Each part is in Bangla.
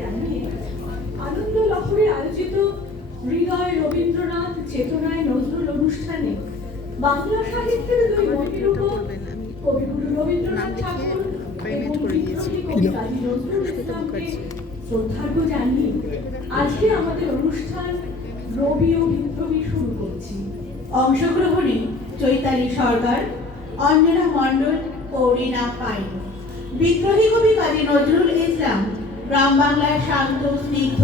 জানিয়ে আনন্দ লহরে আয়োজিত হৃদয় রবীন্দ্রনাথ চেতনায় নজরুল অনুষ্ঠানে বাংলা সাহিত্যের দুই মণিরূপক কবিগুরু রবীন্দ্রনাথ ঠাকুর এবং বিদ্রোহী কবি কাজী নজরুল ইসলামকে শ্রদ্ধার্ঘ্য জানিয়ে আজকে আমাদের অনুষ্ঠান রবি ও বিদ্রোহী শুরু করছি। অংশগ্রহণে চৈতালি সরকার, অঞ্জনা মণ্ডল, পৌরিনা পাইন। বিদ্রোহী কবি কাজী নজরুল ইসলাম গ্রাম বাংলার শান্ত, স্নিগ্ধ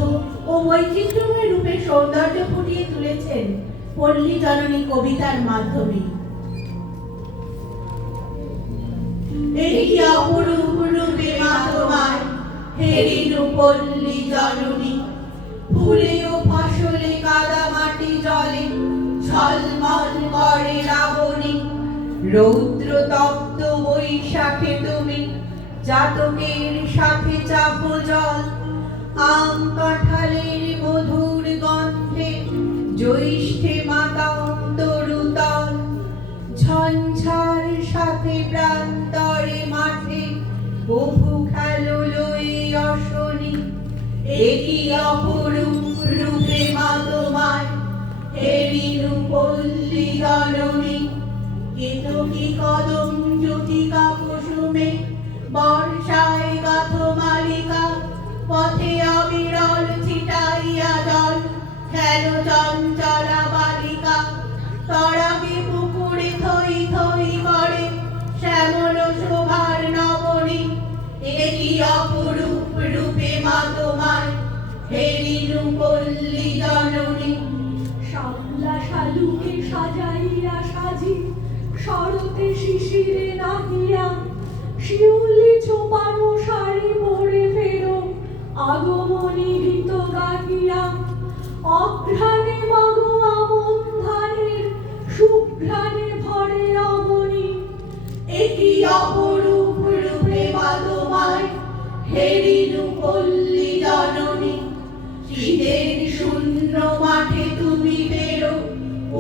ও বৈচিত্র্যময় রূপে সৌন্দর্য ফুটিয়ে তুলেছেন পল্লী জননী কবিতার মাধ্যমে। এই অপরূপ রূপে মা তোমায় হেরিনু পল্লী জননী, ফুলে ও ফসলে কাদা মাটি জলে ঝলমল করে রাবণী। রৌদ্র তপ্ত বৈশাখে তুমি জাতকের সাথে চাপো জল, আম কাঁঠালের মধুর গন্ধে জ্যৈষ্ঠে মাতাম তরুতল। ঝঞ্ঝার সাথে প্রান্তরে মাঠে বহু খেলো লই অশনি। একই অপরূপ রূপে মা তোমায় হেরিনু পল্লী জননী। কেতকী কদম জ্যোতিকা কুসুমে বর্ষায় গাথ মালিকা, পথে অবিরল ছিটাইয়া জল খেলো চঞ্চলা বালিকা। তরাগে পুকুরে থই থই করে শ্যামল শোভার নবনী। একই অপরূপ রূপে মা তোমায় হেরিনু পল্লী জননী। শাপলা শালুকে সাজাইয়া সাজি শরতে শিশিরে নাহিয়া, শিউলি চোপানো শাড়ি পরে ফেরো আগমনী গীত গাহিয়া। অঘ্রাণে মাগো আমন ধানের সুঘ্রাণে ভরে অবনী। একই অপরূপ রূপে মা তোমায় হেরিনু পল্লী জননী। শীতের শূন্য মাঠে তুমি বেরো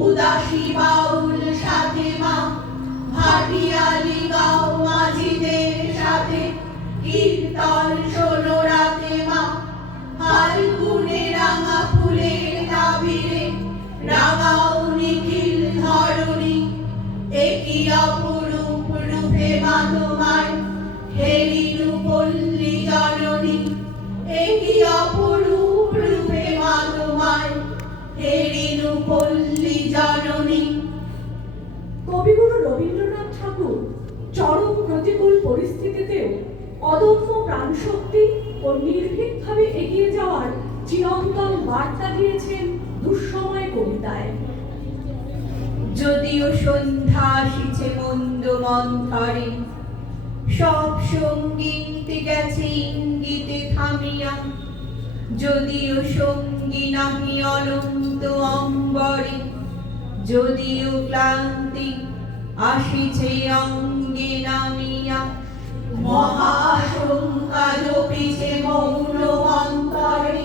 উদাসী বাউল সাথে মা, ভাটিয়ালি গাও মাঝিদের সাথে কীর্তন শোনো রাতে মা। ফাল্গুনে রাঙা ফুলের তাবিরে রাঙাও নিখিল ধরণী। একই অপরূপ রূপে মা তোমায় হেরিনু পল্লী জননী। একই অপরূপ রূপে মা তোমায় হেরিনু পল্লী জননী। কবিগুরু রবীন্দ্রনাথ ঠাকুর চরম প্রতিকূল পরিস্থিতিতেও অদম্য প্রাণশক্তি ও নির্ভীকভাবে এগিয়ে যাওয়ার চিরন্তন বার্তা দিয়েছেন দুঃসময় কবিতায়। যদিও সন্ধ্যা আসিছে মন্দ মন্থরে, সব সঙ্গীত গেছে ইঙ্গিতে থামিয়া। যদিও সঙ্গী নাহি অনন্ত অম্বরে, যদিও ক্লান্তি আসিছে অঙ্গে নামিয়া। মহাশঙ্কা জপিছে মৌন অন্তরে,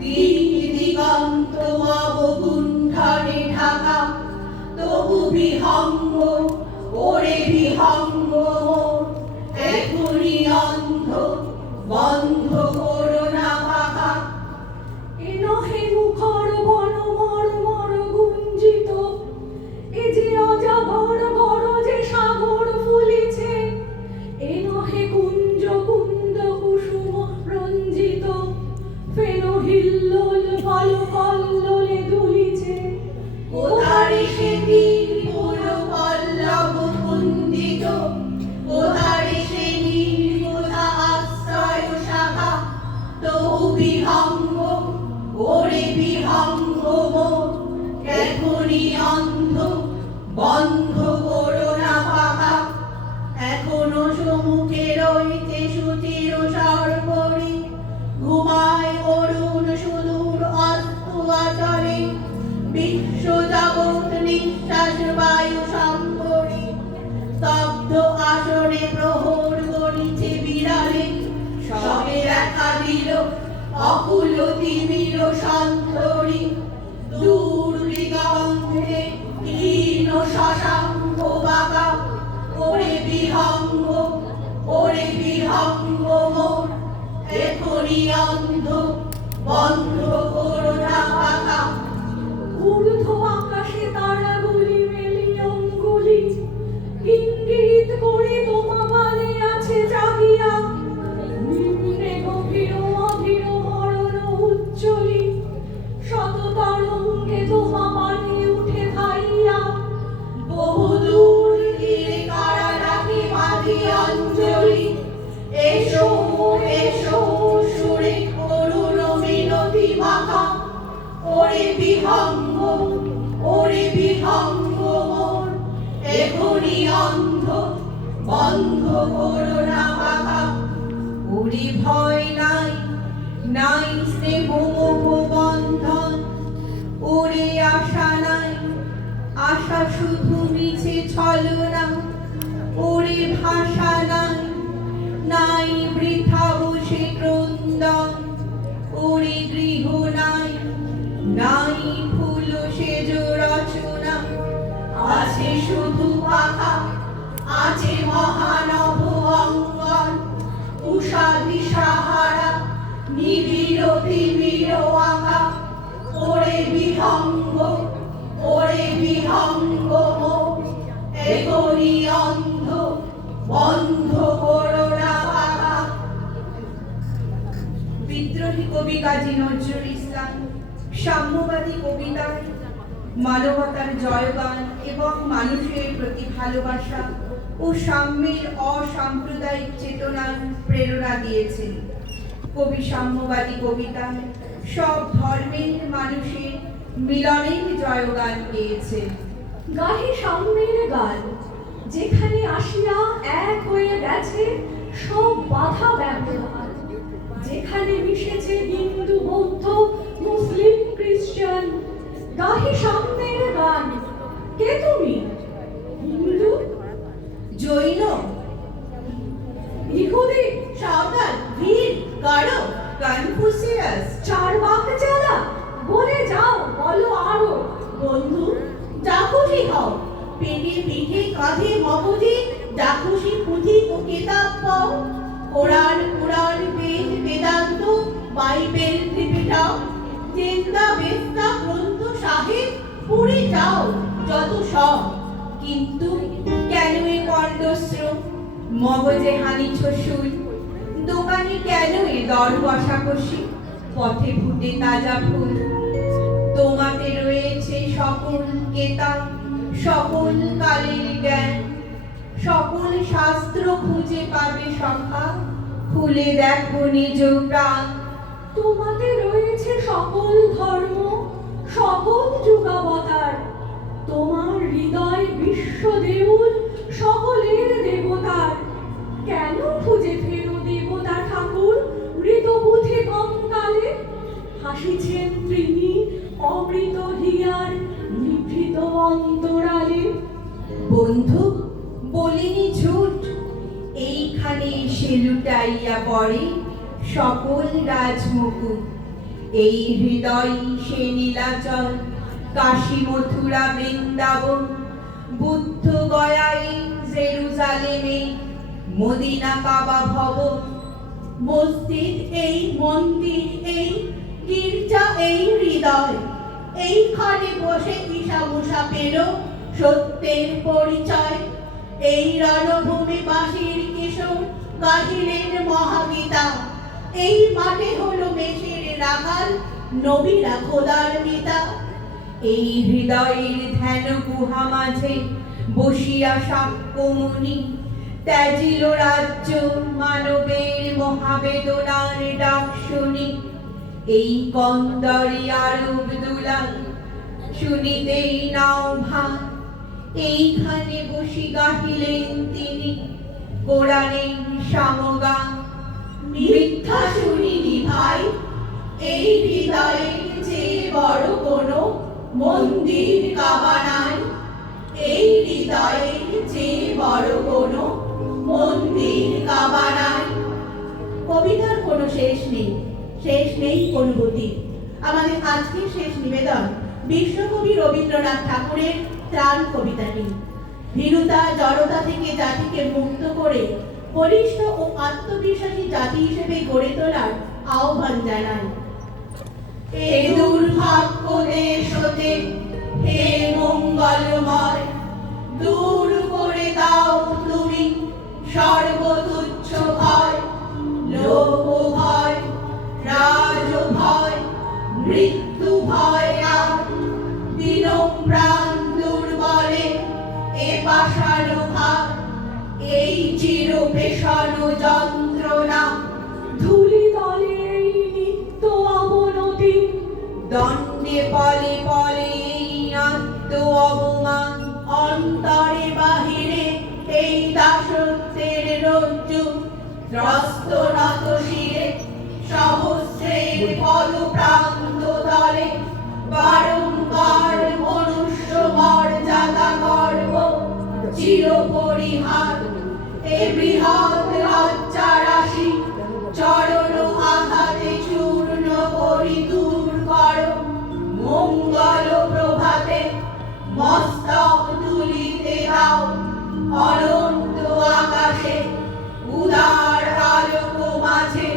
দিক দিগন্ত অবগুণ্ঠনে ঢাকা। তবু বিহঙ্গ ওরে বিহঙ্গ এখনি অন্ধ, বন্ধ করো না পাখা। এ নহে মুখর বন মর মর গুঞ্জিত, এ যে অজাগর গরজে সাগর ফুলিছে। এ নহে কুঞ্জ কুন্দ কুসুম রঞ্জিত, ফেন হিল্লোল ফল কল্লোলে দুলিছে। কোথারে সে তীর পুরো পল্লব কুন্দিত, কোথারে সে নির্মলা আশ্রয় শাখা। তবু বিহঙ্গ ওরে বিহঙ্গ মোর এখনি অন্ধ, বন্ধ করো না পাখা। এখনো সম্মুখে রইতে সুচির সর্বরি, ঘুমায় অরুণ সুদূর অস্তু আচলে। বিশ্ব জগৎ নিঃশ্বাস বায়ু সম্পরি, স্তব্ধ আসনে প্রহর গণিছে বিড়ালে। সবে দেখা দিল অকুল তিমির সন্তরি, দূর দিগন্ধে ক্ষীণ শশাঙ্ক বাঁকা। ওরে বিহঙ্গ মোর এখনই অন্ধ বন্ধ করো না পাখা। ঊর্ধ্ব আকাশে তারাগুলি মেলি অঙ্গুলি, ইঙ্গিত করে তোমা বালে আছে জাগিয়া। নিম্নে গভীর অধীর হরণ উজ্জ্বলি, শত তরঙ্গে তোমা বাণী উঠে ধাইয়া। বহুদূর তীরে কারা ডাকে মাঝি অঞ্জলি, এসো এসো সুরে করুণ মিনতি মাখা। ওরে বিহঙ্গ মোর, এখনই অন্ধ বন্ধ করো না পাখা। ওরে ভয় নাই নাই স্নেহ মোহ বন্ধন, ওরে আশা নাই আশা শুধু মিছে ছলনা। ওরে ভাষা নাই নাই বৃথা বসে ক্রন্দন, ওরে গৃহ নাই নাই ফুল সেজ রচনা। আছে শুধু পাখা, আছে মহানভ অঙ্গন, উষাদি সাহারা নিবিড় তিমির আঁকা। ওরে বিহঙ্গ মোর, এখনই অন্ধ বন্ধ করো না পাখা। বিদ্রোহী কবি কাজী নজরুল ইসলাম সাম্যবাদী কবিতায় মানবতার জয়গান এবং মানুষের প্রতি ভালোবাসা ও সাম্যের অসাম্প্রদায়িক চেতনার প্রেরণা দিয়েছেন। কবি সাম্যবাদী কবিতায় সব ধর্মের মানুষের মিলনের জয়গান গেয়েছেন। গাহি সাম্যের গান, যেখানে আসিয়া এক হয়ে গেছে সব বাধা ব্যবধান, যেখানে মিশেছে হিন্দু বৌদ্ধ মুসলিম খ্রিস্টান। গাহি সাম্যের গান। কে তুমি? হিন্দু, জৈন, ইহুদি, সাঁওতাল, ভিল, গারো, কনফুসিয়াস, চারবাক জ্বালা, বলে যাও, বলো আরো। বন্ধু যা খুশি হও, পেটে পিঠে কাঁধে মগজে যা খুশি পুঁথি ও কেতাব পাও। কোরআন পুরাণ বেদ বেদান্ত বাইবেল ত্রিপিটক, চেন্দা বেস্তা গ্রন্থ সাহেব পড়ে যাও যত সব। কিন্তু কেন এ কণ্ঠশ্রম, মগজে হানিছ সুর, দোকানে কেন এ দর কষাকষি, পথে ফুটে তাজা ফুল। তোমাতে রয়েছে সকল কেতাব, সকল কালের জ্ঞান, সকল শাস্ত্র খুঁজে পাবে সখা, খুলে দেখো নিজ প্রাণ। তোমাতে রয়েছে সকল ধর্ম, সকল যুগাবতার। তোমার হৃদয় বিশ্ব দেউল, সকলের দেবতার। কেন খুঁজে ফেরো দেবতা ঠাকুর মৃতবুথে কঙ্কালে? হাসিছেন তিনি অমৃত হিয়ার নিভৃত অন্তরালে। বন্ধু বলিনি ঝুট, এইখানে এসে লুটাইয়া পড়ে সকল রাজমুকুট। এই হৃদয় সে নীলাচল, কাশী মথুরা বৃন্দাবন, বুদ্ধ গয়ায় জেরুজালেমে, মদিনা কাবা ভবন। মসজিদ এই, মন্দির এই, গির্জা এই হৃদয়, এইখানে বসে ঈশা মুসা পেল সত্যের পরিচয়। এই রণভূমি বাঁশির কিশোর গাহিলেন মহাগীতা, এই মাঠে হলো মেষের রাখাল নবীরা খোদার পিতা। এই হৃদয়ের ধ্যান গুহা মাঝে বসিয়া সাক্ষ্যমুনি, ত্যাজিল রাজ্য মানবের মহাবেদনার ডাক শুনি। এই কন্দরে আরব দুলাল শুনিতেই নাও ভান, এইখানে বসি গাহিলেন তিনি কোরআনের সমগান। মিথ্যা শুনিনি ভাই, এই হৃদয়ে যে বড় কোনো মন্দির কাবা নাই। এই হৃদয়ে যে বড় কোনো মন্দির কাবা নাই। কবিতার কোনো শেষ নেই, শেষ নেই অনুভূতি। আমাদের আজকের শেষ নিবেদন বিশ্বকবি রবীন্দ্রনাথ ঠাকুরের ত্রাণ কবিতাটি। ভীরুতা জড়তা থেকে জাতিকে মুক্ত করে বলিষ্ঠ ও আত্মবিশ্বাসী জাতি হিসেবে গড়ে তোলার আহ্বান জানাই। এ দুর্ভাগ্য দেশ হতে হে মঙ্গলময়, দূর করে দাও তুমি সর্বতুচ্ছ ভয়, লোভ ভয়, রাজ ভয়, মৃত্যু ভয় আর দিনপ্রাণ দুর্বলে এ পাষাণ ভার, এই চির পেশান যন্ত্রণা, ধূলি তলে এই নিত্য অবনতি, দণ্ডে পলে পলে এই আত্ম অবমান, অন্তরে বাহিরে এই দাসত্বের রজ্জু, ত্রস্ত নত শিরে সহস্রের পদপ্রান্ত তলে বারংবার মনুষ্য মর্যাদা গর্ব চিরপরিহার, এ বৃহৎ লজ্জা রাশি চরণ আঘাতে চূর্ণ করি দূর করো, মঙ্গল প্রভাতে মস্তক তুলিতে দাও, অনন্ত আকাশে উদার আলোক মাঝে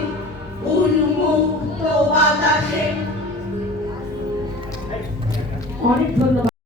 উন্মুক্ত বাতাসে। অনেক ধন্যবাদ।